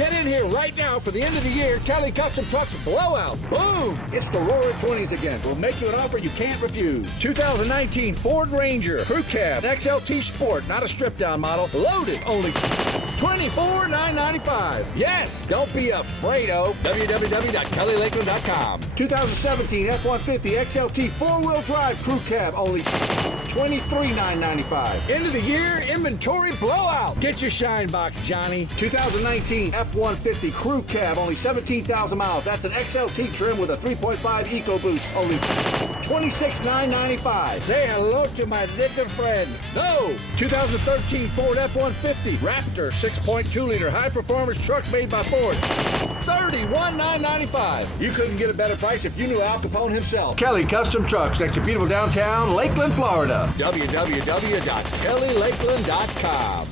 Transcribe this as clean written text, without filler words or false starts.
Get in here right now for the end of the year Kelly Custom Trucks blowout. Boom! It's the Roaring 20s again. We'll make you an offer you can't refuse. 2019 Ford Ranger Crew Cab XLT Sport, not a strip-down model. Loaded, only $24,995. Yes! Don't be afraid-o. www.kellylakeland.com. 2017 F-150 XLT 4-wheel drive Crew Cab, only $23,995. End of the year inventory blowout. Get your shine box, Johnny. 2019 F-150 Crew Cab, only 17,000 miles. That's an XLT trim with a 3.5 EcoBoost, only $26,995. Say hello to my little friend. No! 2013 Ford F-150 Raptor 6.2-liter high-performance truck made by Ford. $31,995. You couldn't get a better price if you knew Al Capone himself. Kelly Custom Trucks, next to beautiful downtown Lakeland, Florida. www.kellylakeland.com.